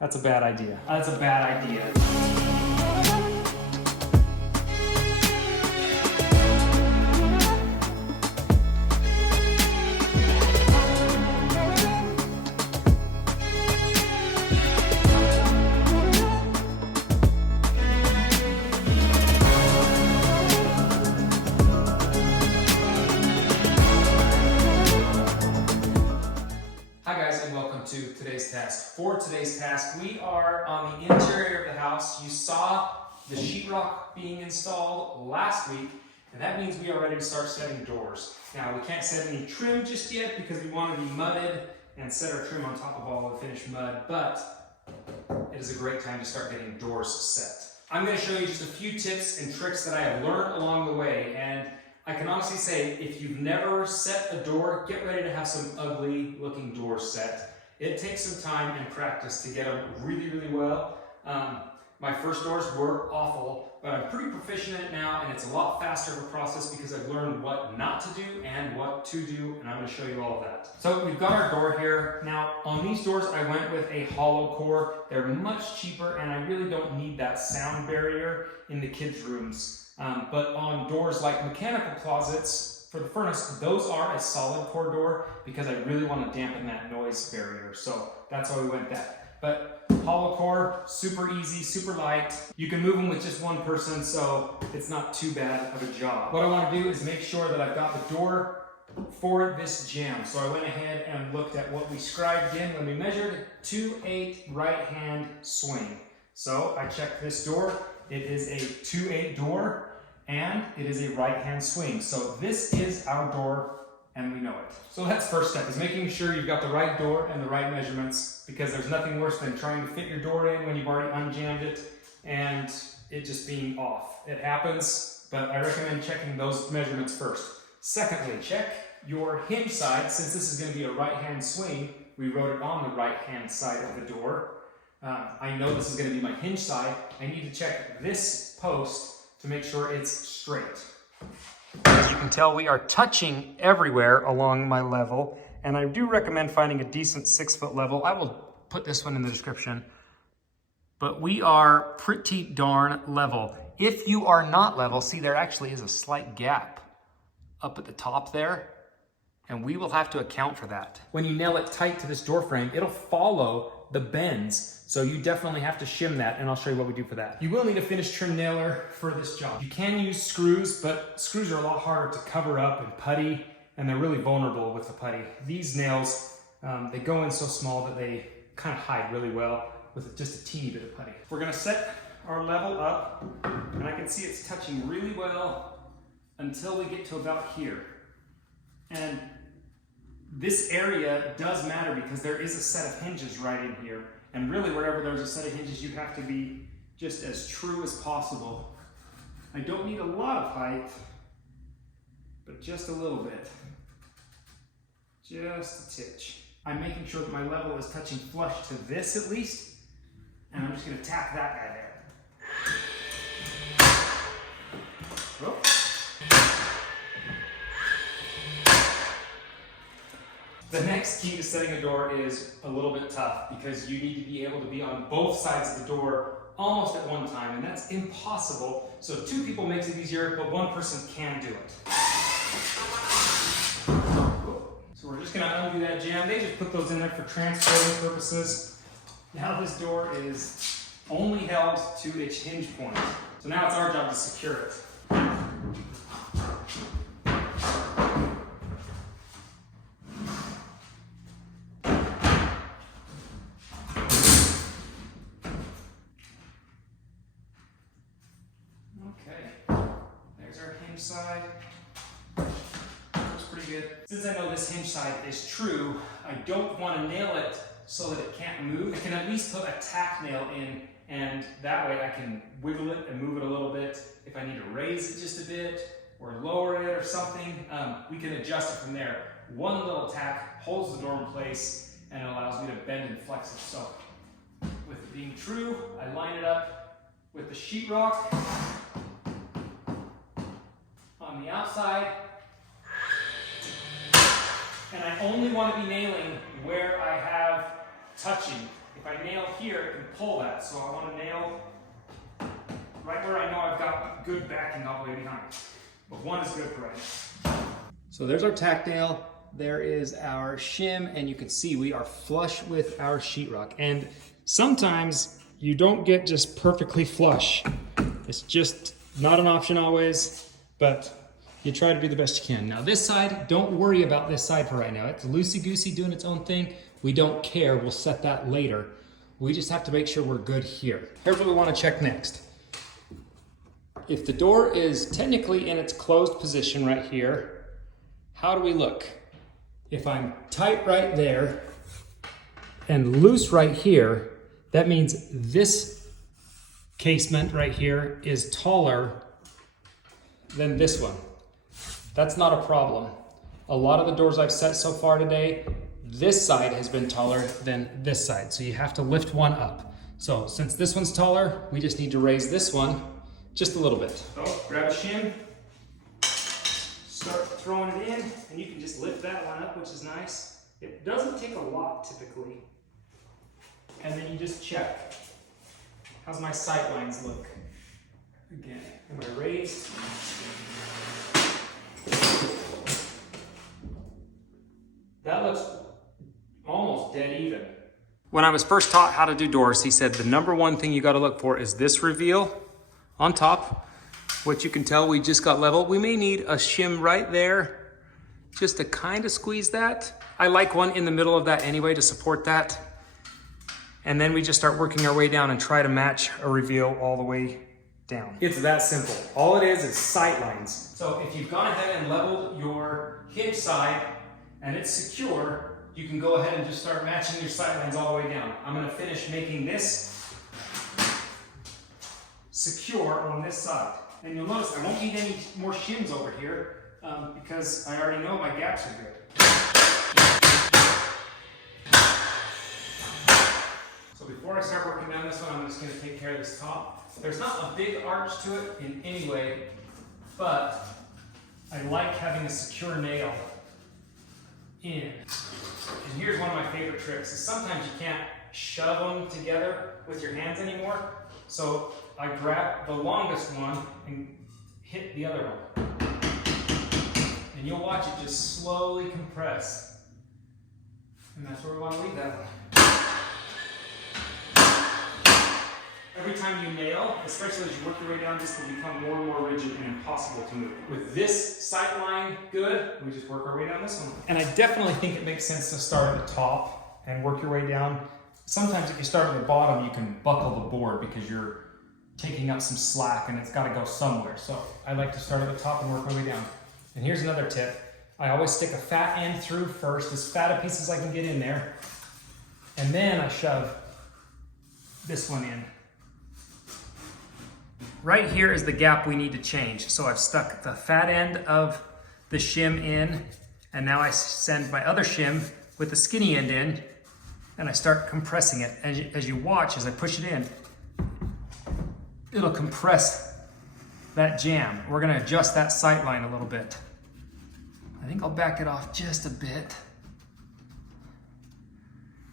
That's a bad idea. That's a bad idea. Hi guys, and welcome to today's task. For today's task, we are on the interior of the house. You saw the sheetrock being installed last week, and that means we are ready to start setting doors. Now, we can't set any trim just yet because we want to be mudded and set our trim on top of all the finished mud, but it is a great time to start getting doors set. I'm going to show you just a few tips and tricks that I have learned along the way, and I can honestly say, if you've never set a door, get ready to have some ugly looking doors set. It takes some time and practice to get them really, really well. My first doors were awful, but I'm pretty proficient at it now, and it's a lot faster of a process because I've learned what not to do and what to do, and I'm going to show you all of that. So we've got our door here. Now, on these doors, I went with a hollow core. They're much cheaper, and I really don't need that sound barrier in the kids' rooms. But on doors like mechanical closets for the furnace, those are a solid core door because I really want to dampen that noise barrier. So that's why we went that. But hollow core, super easy, super light. You can move them with just one person, so it's not too bad of a job. What I want to do is make sure that I've got the door for this jamb. So I went ahead and looked at what we scribed in when we measured 2/8 right hand swing. So I checked this door. It is a 2/8 door, and it is a right-hand swing. So this is our door, and we know it. So that's first step, is making sure you've got the right door and the right measurements, because there's nothing worse than trying to fit your door in when you've already unjammed it and it just being off. It happens, but I recommend checking those measurements first. Secondly, check your hinge side. Since this is going to be a right-hand swing, we wrote it on the right-hand side of the door. I know this is going to be my hinge side. I need to check this post to make sure it's straight. As you can tell, we are touching everywhere along my level, and I do recommend finding a decent 6-foot level. I will put this one in the description, but we are pretty darn level. If you are not level, see, there actually is a slight gap up at the top there, and we will have to account for that. When you nail it tight to this door frame, it'll follow the bends, so you definitely have to shim that, and I'll show you what we do for that. You will need a finished trim nailer for this job. You can use screws, but screws are a lot harder to cover up and putty, and they're really vulnerable with the putty. These nails, they go in so small that they kind of hide really well with just a teeny bit of putty. We're gonna set our level up, and I can see it's touching really well until we get to about here. And this area does matter because there is a set of hinges right in here. And really, wherever there's a set of hinges, you have to be just as true as possible. I don't need a lot of height, but just a little bit. Just a titch. I'm making sure that my level is touching flush to this at least, and I'm just gonna tack that guy there. Oh. The next key to setting a door is a little bit tough because you need to be able to be on both sides of the door almost at one time, and that's impossible. So 2 people makes it easier, but 1 person can do it. So we're just gonna undo that jamb. They just put those in there for transporting purposes. Now this door is only held to its hinge point. So now it's our job to secure it. Side. Looks pretty good. Since I know this hinge side is true, I don't want to nail it so that it can't move. I can at least put a tack nail in, and that way I can wiggle it and move it a little bit. If I need to raise it just a bit or lower it or something, we can adjust it from there. One little tack holds the door in place and it allows me to bend and flex it. So with it being true, I line it up with the sheetrock on the outside, and I only want to be nailing where I have touching. if I nail here, it can pull that. So I want to nail right where I know I've got good backing all the way behind. But one is good for right now. So there's our tack nail. There is our shim, and you can see we are flush with our sheetrock. And sometimes you don't get just perfectly flush. It's just not an option always, but you try to do the best you can. Now this side, don't worry about this side for right now. It's loosey-goosey doing its own thing. We don't care, we'll set that later. We just have to make sure we're good here. Here's what we want to check next. If the door is technically in its closed position right here, how do we look? If I'm tight right there and loose right here, that means this casement right here is taller than this one. That's not a problem. A lot of the doors I've set so far today, this side has been taller than this side. So you have to lift one up. So since this one's taller, we just need to raise this one just a little bit. So grab a shim, start throwing it in, and you can just lift that one up, which is nice. It doesn't take a lot typically. And then you just check. How's my sight lines look? Again, am I raised? That looks almost dead even. When I was first taught how to do doors, he said the number one thing you got to look for is this reveal on top, which you can tell we just got level. We may need a shim right there just to kind of squeeze that. I like one in the middle of that anyway to support that. And then we just start working our way down and try to match a reveal all the way down. It's that simple. All it is sight lines. So if you've gone ahead and leveled your hinge side and it's secure, you can go ahead and just start matching your sight lines all the way down. I'm gonna finish making this secure on this side. And you'll notice I won't need any more shims over here because I already know my gaps are good. So before I start working down this one, I'm just gonna take care of this top. There's not a big arch to it in any way, but I like having a secure nail in. And here's one of my favorite tricks, is sometimes you can't shove them together with your hands anymore. So I grab the longest one and hit the other one. And you'll watch it just slowly compress. And that's where we want to leave that one. Every time you nail, especially as you work your way down, this will become more and more rigid and impossible to move. With this sight line good, we just work our way down this one. And I definitely think it makes sense to start at the top and work your way down. Sometimes if you start at the bottom, you can buckle the board because you're taking up some slack and it's got to go somewhere. So I like to start at the top and work my way down. And here's another tip. I always stick a fat end through first, as fat a piece as I can get in there. And then I shove this one in. Right here is the gap we need to change. So I've stuck the fat end of the shim in, and now I send my other shim with the skinny end in, and I start compressing it. And as you watch, as I push it in, it'll compress that jam. We're gonna adjust that sight line a little bit. I think I'll back it off just a bit.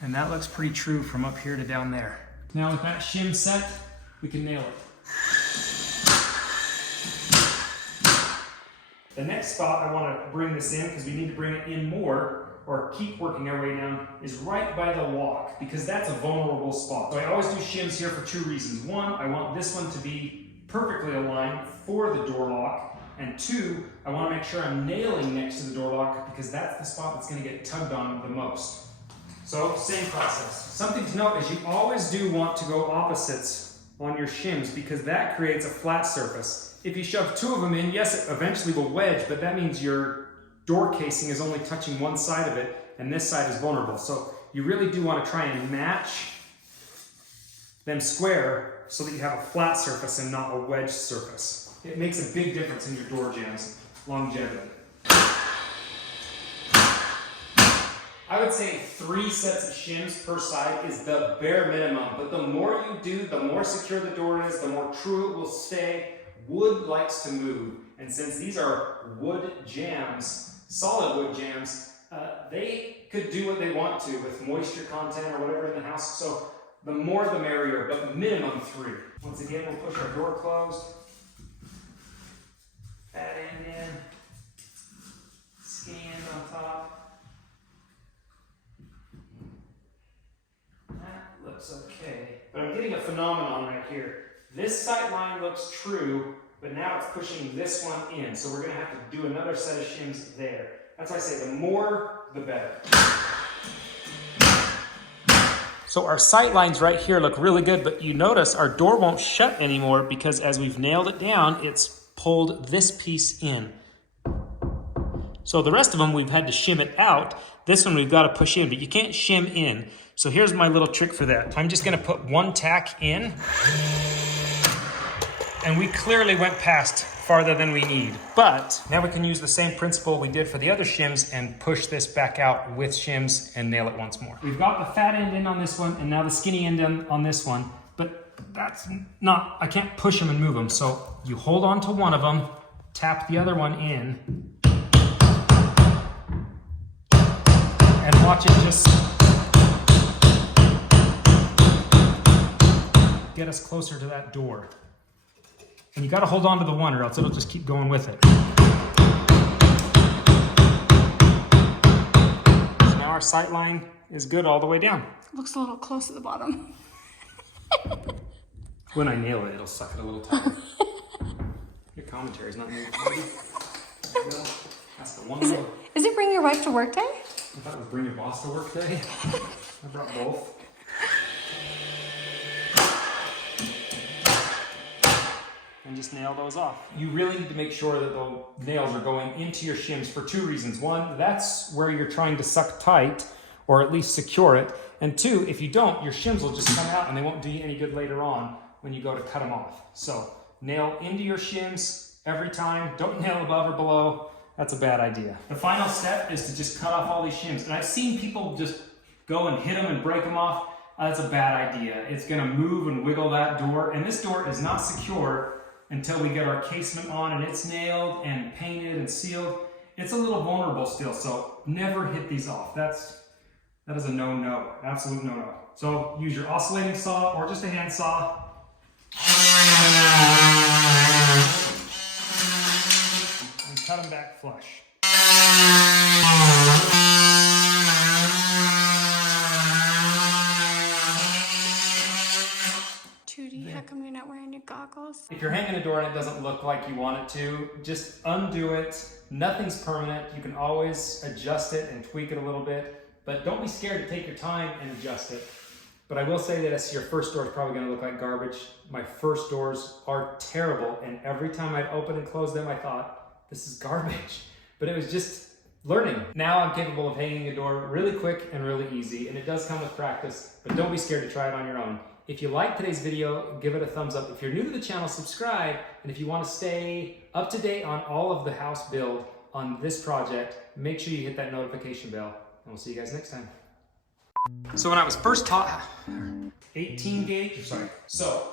And that looks pretty true from up here to down there. Now with that shim set, we can nail it. The next spot I want to bring this in, because we need to bring it in more, or keep working our way down, is right by the lock, because that's a vulnerable spot. So I always do shims here for two reasons. One, I want this one to be perfectly aligned for the door lock, and two, I want to make sure I'm nailing next to the door lock, because that's the spot that's going to get tugged on the most. So, same process. Something to note is you always do want to go opposites on your shims, because that creates a flat surface. If you shove two of them in, yes, it eventually will wedge, but that means your door casing is only touching one side of it, and this side is vulnerable. So you really do want to try and match them square so that you have a flat surface and not a wedge surface. It makes a big difference in your door jams longevity. I would say 3 sets of shims per side is the bare minimum, but the more you do, the more secure the door is, the more true it will stay. Wood likes to move, and since these are wood jams, solid wood jams, they could do what they want to with moisture content or whatever in the house. So The more the merrier, but minimum 3. Once again, we'll push our door closed. Fat end in. Skinny end on top. That looks okay. But I'm getting a phenomenon right here. This sight line looks true, but now it's pushing this one in. So we're going to have to do another set of shims there. That's why I say the more, the better. So our sight lines right here look really good, but you notice our door won't shut anymore because as we've nailed it down, it's pulled this piece in. So the rest of them, we've had to shim it out. This one we've got to push in, but you can't shim in. So here's my little trick for that. I'm just going to put one tack in. And we clearly went past farther than we need. But now we can use the same principle we did for the other shims and push this back out with shims and nail it once more. We've got the fat end in on this one and now the skinny end on this one, but that's not, I can't push them and move them. So you hold on to one of them, tap the other one in, and watch it just get us closer to that door. And you got to hold on to the one or else it'll just keep going with it. So now our sight line is good all the way down. Looks a little close at the bottom. When I nail it, it'll suck it a little tighter. Your commentary is not moving. That's the one. Is it bring your wife to work day? I thought it was bring your boss to work day. I brought both. And just nail those off. You really need to make sure that the nails are going into your shims for 2 reasons. 1, that's where you're trying to suck tight or at least secure it. And 2, if you don't, your shims will just come out and they won't do you any good later on when you go to cut them off. So nail into your shims every time. Don't nail above or below. That's a bad idea. The final step is to just cut off all these shims. And I've seen people just go and hit them and break them off. That's a bad idea. It's gonna move and wiggle that door. And this door is not secure until we get our casement on and it's nailed and painted and sealed. It's a little vulnerable still, so never hit these off. That is a no-no, absolute no-no. So use your oscillating saw or just a hand saw. And cut them back flush. How come you're not wearing your goggles? If you're hanging a door and it doesn't look like you want it to, just undo it. Nothing's permanent. You can always adjust it and tweak it a little bit, but don't be scared to take your time and adjust it. But I will say that your first door is probably going to look like garbage. My first doors are terrible, and every time I'd open and close them, I thought, this is garbage. But it was just learning. Now I'm capable of hanging a door really quick and really easy, and it does come with practice, but don't be scared to try it on your own. If you like today's video, give it a thumbs up. If you're new to the channel, subscribe. And if you want to stay up to date on all of the house build on this project, make sure you hit that notification bell. And we'll see you guys next time. So when I was first taught, 18 gauge, sorry. So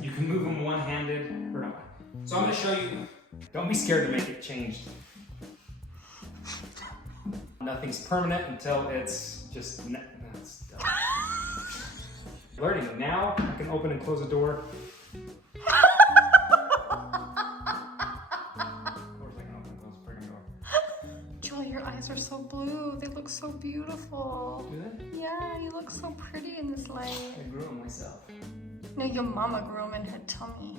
you can move them one-handed or not. So I'm gonna show you, don't be scared to make it changed. Nothing's permanent until it's just, that's dumb. Learning. Now I can open and close a door. Julie, your eyes are so blue. They look so beautiful. Do they? Yeah, you look so pretty in this light. I grew them myself. No, your mama grew them in her tummy.